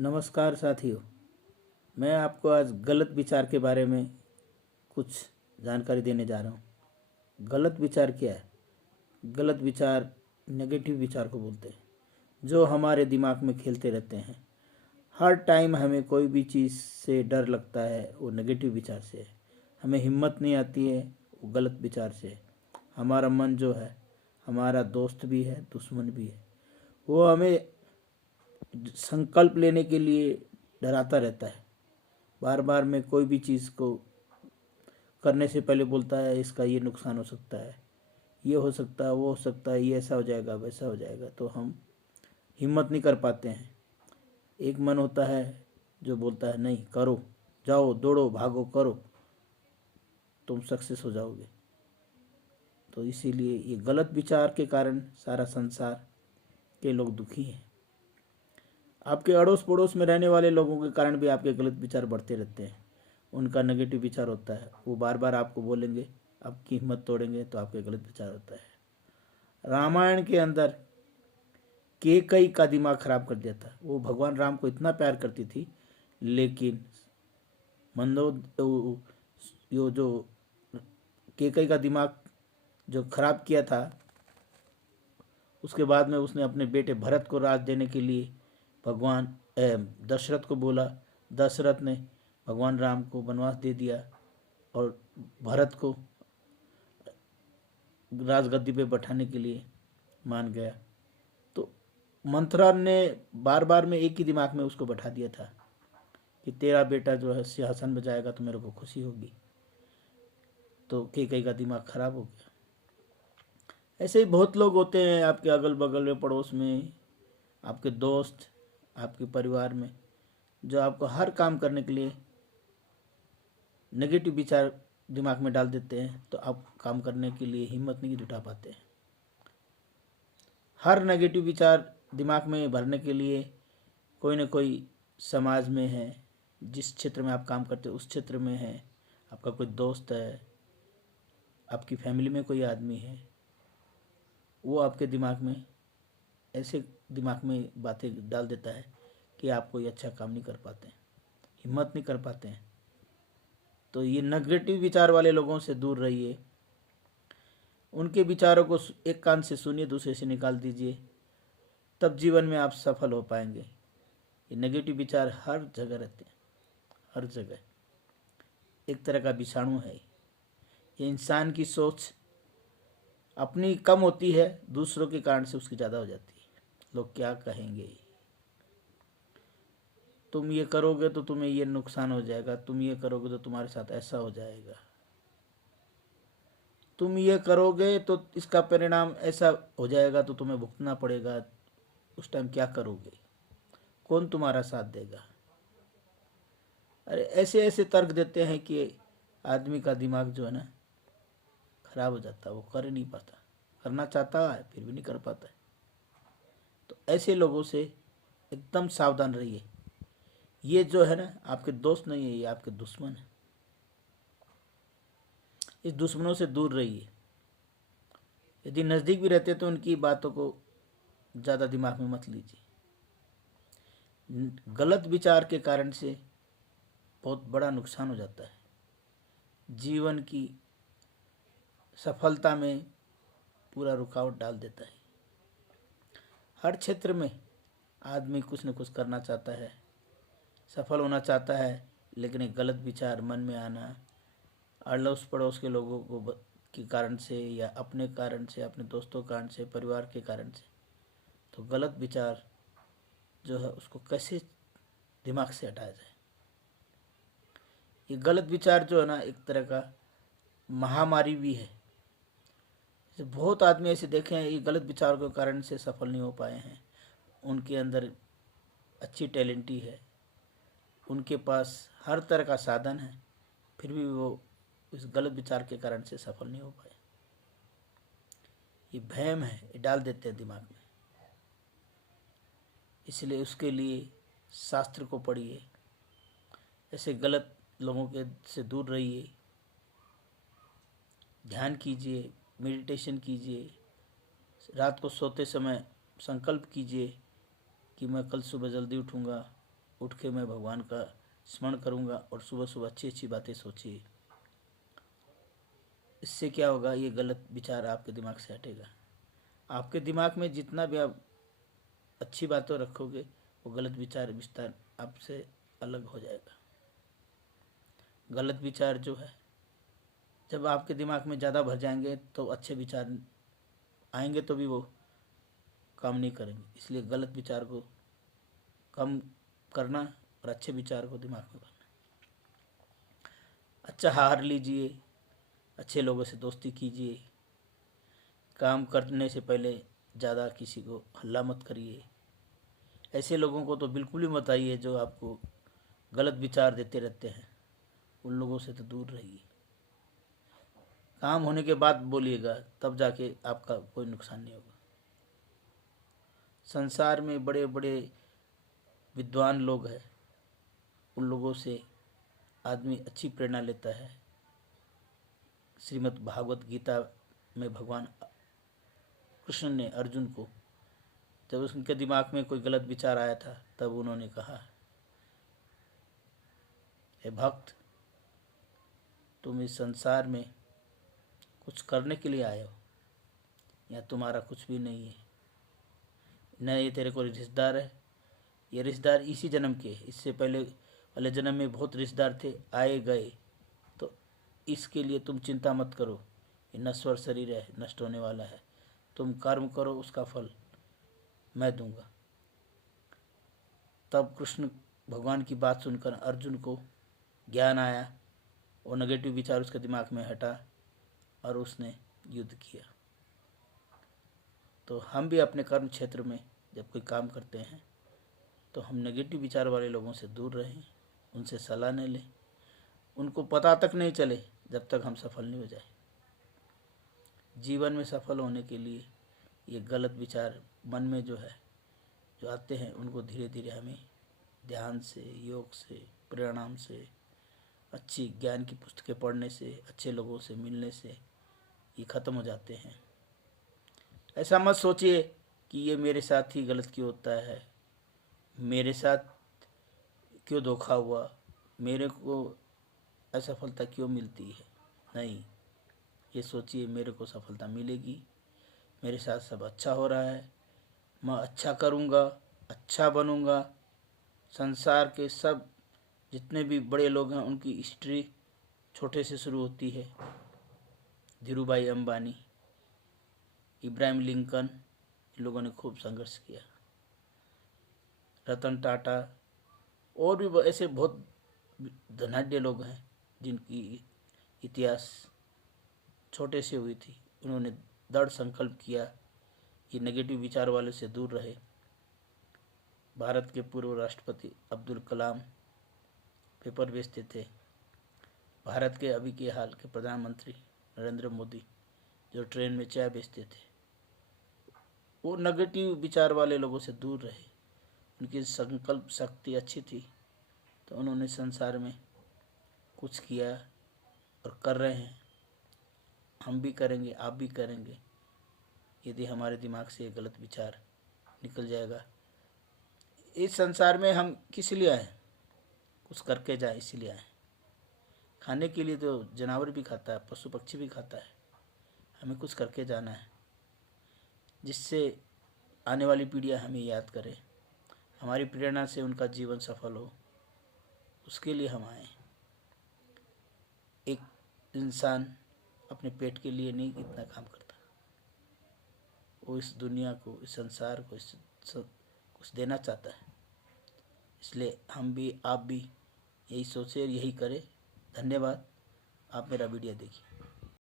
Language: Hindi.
नमस्कार साथियों। मैं आपको आज गलत विचार के बारे में कुछ जानकारी देने जा रहा हूँ। गलत विचार क्या है? गलत विचार नेगेटिव विचार को बोलते हैं, जो हमारे दिमाग में खेलते रहते हैं। हर टाइम हमें कोई भी चीज़ से डर लगता है, वो नेगेटिव विचार से है। हमें हिम्मत नहीं आती है, वो गलत विचार से है। हमारा मन जो है, हमारा दोस्त भी है, दुश्मन भी है। वो हमें संकल्प लेने के लिए डराता रहता है। बार बार में कोई भी चीज़ को करने से पहले बोलता है इसका ये नुकसान हो सकता है, ये हो सकता है, वो हो सकता है, ये ऐसा हो जाएगा, वैसा हो जाएगा। तो हम हिम्मत नहीं कर पाते हैं। एक मन होता है जो बोलता है नहीं करो, जाओ, दौड़ो, भागो, करो, तुम सक्सेस हो जाओगे। तो इसीलिए ये गलत विचार के कारण सारा संसार के लोग दुखी हैं। आपके अड़ोस पड़ोस में रहने वाले लोगों के कारण भी आपके गलत विचार बढ़ते रहते हैं। उनका नेगेटिव विचार होता है, वो बार बार आपको बोलेंगे, आपकी हिम्मत तोड़ेंगे, तो आपके गलत विचार होता है। रामायण के अंदर कैकई का दिमाग खराब कर दिया था। वो भगवान राम को इतना प्यार करती थी, लेकिन यो जो कैकई का दिमाग जो खराब किया था, उसके बाद में उसने अपने बेटे भरत को राज देने के लिए भगवान दशरथ को बोला। दशरथ ने भगवान राम को वनवास दे दिया और भरत को राजगद्दी पे बैठाने के लिए मान गया। तो मंथरा ने बार बार में एक ही दिमाग में उसको बैठा दिया था कि तेरा बेटा जो है सिंहासन में जाएगा तो मेरे को खुशी होगी। तो कैकई का दिमाग खराब हो गया। ऐसे ही बहुत लोग होते हैं आपके अगल बगल में, पड़ोस में, आपके दोस्त, आपके परिवार में, जो आपको हर काम करने के लिए नेगेटिव विचार दिमाग में डाल देते हैं। तो आप काम करने के लिए हिम्मत नहीं जुटा पाते हैं। हर नेगेटिव विचार दिमाग में भरने के लिए कोई ना कोई समाज में है, जिस क्षेत्र में आप काम करते हो उस क्षेत्र में है, आपका कोई दोस्त है, आपकी फैमिली में कोई आदमी है, वो आपके दिमाग में ऐसे दिमाग में बातें डाल देता है कि आप कोई अच्छा काम नहीं कर पाते हैं, हिम्मत नहीं कर पाते हैं। तो ये नेगेटिव विचार वाले लोगों से दूर रहिए। उनके विचारों को एक कान से सुनिए, दूसरे से निकाल दीजिए, तब जीवन में आप सफल हो पाएंगे। ये नेगेटिव विचार हर जगह रहते हैं, हर जगह। एक तरह का विषाणु है। ये इंसान की सोच अपनी कम होती है, दूसरों के कारण से उसकी ज़्यादा हो जाती है। लोग क्या कहेंगे, तुम ये करोगे तो तुम्हें ये नुकसान हो जाएगा, तुम ये करोगे तो तुम्हारे साथ ऐसा हो जाएगा, तुम ये करोगे तो इसका परिणाम ऐसा हो जाएगा, तो तुम्हें भुगतना पड़ेगा। उस टाइम क्या करोगे? कौन तुम्हारा साथ देगा? अरे ऐसे ऐसे तर्क देते हैं कि आदमी का दिमाग जो है ना खराब हो जाता है। वो कर ही नहीं पाता, करना चाहता है फिर भी नहीं कर पाता है। तो ऐसे लोगों से एकदम सावधान रहिए। ये जो है ना आपके दोस्त नहीं है, ये आपके दुश्मन है। इस दुश्मनों से दूर रहिए। यदि नज़दीक भी रहते तो उनकी बातों को ज़्यादा दिमाग में मत लीजिए। गलत विचार के कारण से बहुत बड़ा नुकसान हो जाता है। जीवन की सफलता में पूरा रुकावट डाल देता है। हर क्षेत्र में आदमी कुछ न कुछ करना चाहता है, सफल होना चाहता है, लेकिन एक गलत विचार मन में आना, अड़ोस पड़ोस के लोगों को के कारण से, या अपने कारण से, अपने दोस्तों के कारण से, परिवार के कारण से, तो गलत विचार जो है उसको कैसे दिमाग से हटाया जाए। ये गलत विचार जो है ना एक तरह का महामारी भी है। बहुत आदमी ऐसे देखे हैं, ये गलत विचार के कारण से सफल नहीं हो पाए हैं। उनके अंदर अच्छी टैलेंटी है, उनके पास हर तरह का साधन है, फिर भी वो इस गलत विचार के कारण से सफल नहीं हो पाए। ये भ्रम है, ये डाल देते हैं दिमाग में। इसलिए उसके लिए शास्त्र को पढ़िए, ऐसे गलत लोगों के से दूर रहिए, ध्यान कीजिए, मेडिटेशन कीजिए, रात को सोते समय संकल्प कीजिए कि मैं कल सुबह जल्दी उठूँगा, उठ के मैं भगवान का स्मरण करूँगा और सुबह सुबह अच्छी अच्छी बातें सोचिए। इससे क्या होगा, ये गलत विचार आपके दिमाग से हटेगा। आपके दिमाग में जितना भी आप अच्छी बातें रखोगे, वो गलत विचार आपसे अलग हो जाएगा। गलत विचार जो है, जब आपके दिमाग में ज़्यादा भर जाएंगे तो अच्छे विचार आएंगे तो भी वो काम नहीं करेंगे। इसलिए गलत विचार को कम करना और अच्छे विचार को दिमाग में भरना। अच्छा आहार लीजिए, अच्छे लोगों से दोस्ती कीजिए, काम करने से पहले ज़्यादा किसी को हल्ला मत करिए। ऐसे लोगों को तो बिल्कुल ही मत आइए जो आपको गलत विचार देते रहते हैं, उन लोगों से तो दूर रहिए। काम होने के बाद बोलिएगा, तब जाके आपका कोई नुकसान नहीं होगा। संसार में बड़े बड़े विद्वान लोग हैं, उन लोगों से आदमी अच्छी प्रेरणा लेता है। श्रीमद् भागवत गीता में भगवान कृष्ण ने अर्जुन को, जब उनके दिमाग में कोई गलत विचार आया था, तब उन्होंने कहा, हे भक्त, तुम इस संसार में कुछ करने के लिए आए हो, या तुम्हारा कुछ भी नहीं है। न ये तेरे को रिश्तेदार है, ये रिश्तेदार इसी जन्म के, इससे पहले वाले जन्म में बहुत रिश्तेदार थे, आए गए, तो इसके लिए तुम चिंता मत करो। ये नश्वर शरीर है, नष्ट होने वाला है। तुम कर्म करो, उसका फल मैं दूंगा। तब कृष्ण भगवान की बात सुनकर अर्जुन को ज्ञान आया और नेगेटिव विचार उसके दिमाग में हटा और उसने युद्ध किया। तो हम भी अपने कर्म क्षेत्र में जब कोई काम करते हैं तो हम नेगेटिव विचार वाले लोगों से दूर रहें, उनसे सलाह न लें, उनको पता तक नहीं चले जब तक हम सफल नहीं हो जाए। जीवन में सफल होने के लिए ये गलत विचार मन में जो आते हैं, उनको धीरे धीरे हमें ध्यान से, योग से, प्राणायाम से, अच्छी ज्ञान की पुस्तकें पढ़ने से, अच्छे लोगों से मिलने से ये ख़त्म हो जाते हैं। ऐसा मत सोचिए कि ये मेरे साथ ही गलत क्यों होता है, मेरे साथ क्यों धोखा हुआ, मेरे को असफलता क्यों मिलती है। नहीं, ये सोचिए मेरे को सफलता मिलेगी, मेरे साथ सब अच्छा हो रहा है, मैं अच्छा करूँगा, अच्छा बनूँगा। संसार के सब जितने भी बड़े लोग हैं, उनकी हिस्ट्री छोटे से शुरू होती है। धीरूभाई अंबानी, इब्राहिम लिंकन, इन लोगों ने खूब संघर्ष किया। रतन टाटा और भी ऐसे बहुत धनाढ्य लोग हैं जिनकी इतिहास छोटे से हुई थी। उन्होंने दृढ़ संकल्प किया कि नेगेटिव विचार वाले से दूर रहे। भारत के पूर्व राष्ट्रपति अब्दुल कलाम पेपर बेचते थे। भारत के अभी के हाल के प्रधानमंत्री नरेंद्र मोदी जो ट्रेन में चाय बेचते थे, वो नेगेटिव विचार वाले लोगों से दूर रहे। उनकी संकल्प शक्ति अच्छी थी, तो उन्होंने संसार में कुछ किया और कर रहे हैं। हम भी करेंगे, आप भी करेंगे, यदि हमारे दिमाग से ये गलत विचार निकल जाएगा। इस संसार में हम किस लिए आए, कुछ करके जाए इसीलिए आए। खाने के लिए तो जानवर भी खाता है, पशु पक्षी भी खाता है, हमें कुछ करके जाना है जिससे आने वाली पीढ़ियाँ हमें याद करें, हमारी प्रेरणा से उनका जीवन सफल हो, उसके लिए हम आए। एक इंसान अपने पेट के लिए नहीं इतना काम करता, वो इस दुनिया को, इस संसार को, कुछ देना चाहता है। इसलिए हम भी, आप भी यही सोचें, यही करें। धन्यवाद, आप मेरा वीडियो देखिए।